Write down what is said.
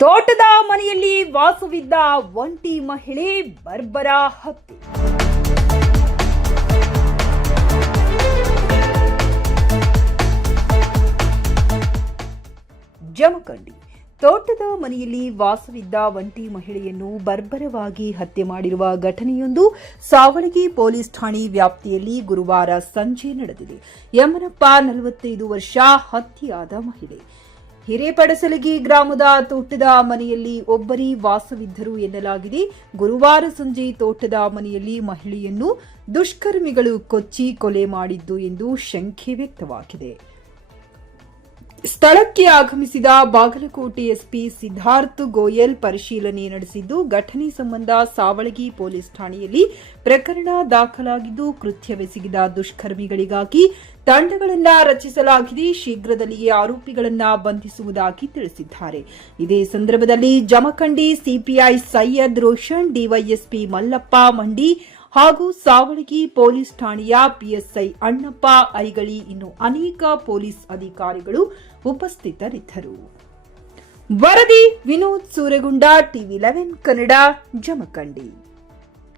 ತೋಟದ ಮನೆಯಲ್ಲಿ ವಾಸವಿದ್ದ ಒಂಟಿ ಮಹಿಳೆ ಬರ್ಬರ ಹತ್ಯೆ. ಜಮಖಂಡಿ ತೋಟದ ಮನೆಯಲ್ಲಿ ವಾಸವಿದ್ದ ಒಂಟಿ ಮಹಿಳೆಯನ್ನು ಬರ್ಬರವಾಗಿ ಹತ್ಯೆ ಮಾಡಿರುವ ಘಟನೆಯೊಂದು ಸಾವಳಗಿ ಪೊಲೀಸ್ ಠಾಣೆ ವ್ಯಾಪ್ತಿಯಲ್ಲಿ ಗುರುವಾರ ಸಂಜೆ ನಡೆದಿದೆ. ಯಮನಪ್ಪ 45 ವರ್ಷ ಹತ್ಯೆಯಾದ ಮಹಿಳೆ ಹಿರೇಪಡಸಲಗಿ ಗ್ರಾಮದ ತೋಟದ ಮನೆಯಲ್ಲಿ ಒಬ್ಬರೇ ವಾಸವಿದ್ದರು ಎನ್ನಲಾಗಿದೆ. ಗುರುವಾರ ಸಂಜೆ ತೋಟದ ಮನೆಯಲ್ಲಿ ಮಹಿಳೆಯನ್ನು ದುಷ್ಕರ್ಮಿಗಳು ಕೊಚ್ಚಿ ಕೊಲೆ ಮಾಡಿದ್ದು ಎಂದು ಶಂಕೆ ವ್ಯಕ್ತವಾಗಿದೆ. ಸ್ಥಳಕ್ಕೆ ಆಗಮಿಸಿದ ಬಾಗಲಕೋಟೆ ಎಸ್ಪಿ ಸಿದ್ಧಾರ್ಥ ಗೋಯಲ್ ಪರಿಶೀಲನೆ ನಡೆಸಿದ್ದು, ಘಟನೆ ಸಂಬಂಧ ಸಾವಳಗಿ ಪೊಲೀಸ್ ಠಾಣೆಯಲ್ಲಿ ಪ್ರಕರಣ ದಾಖಲಾಗಿದ್ದು, ಕೃತ್ಯವೆಸಗಿದ ದುಷ್ಕರ್ಮಿಗಳಿಗಾಗಿ ತಂಡಗಳನ್ನು ರಚಿಸಲಾಗಿದೆ. ಶೀಘ್ರದಲ್ಲಿಯೇ ಆರೋಪಿಗಳನ್ನು ಬಂಧಿಸುವುದಾಗಿ ತಿಳಿಸಿದ್ದಾರೆ. ಇದೇ ಸಂದರ್ಭದಲ್ಲಿ ಜಮಖಂಡಿ ಸಿಪಿಐ ಸೈಯದ್ ರೋಷನ್, ಡಿವೈಎಸ್ಪಿ ಮಲ್ಲಪ್ಪ ಮಂಡಿ ಹಾಗೂ ಸಾವಳಗಿ ಪೊಲೀಸ್ ಠಾಣೆಯ ಪಿಎಸ್ಐ ಅಣ್ಣಪ್ಪ ಐಗಳಿ ಇನ್ನು ಅನೇಕ ಪೊಲೀಸ್ ಅಧಿಕಾರಿಗಳು ಉಪಸ್ಥಿತರಿದ್ದರು. ವರದಿ ವಿನೋದ್ ಸೂರಗುಂಡ, ಟಿವಿ11 ಕನ್ನಡ, ಜಮಖಂಡಿ.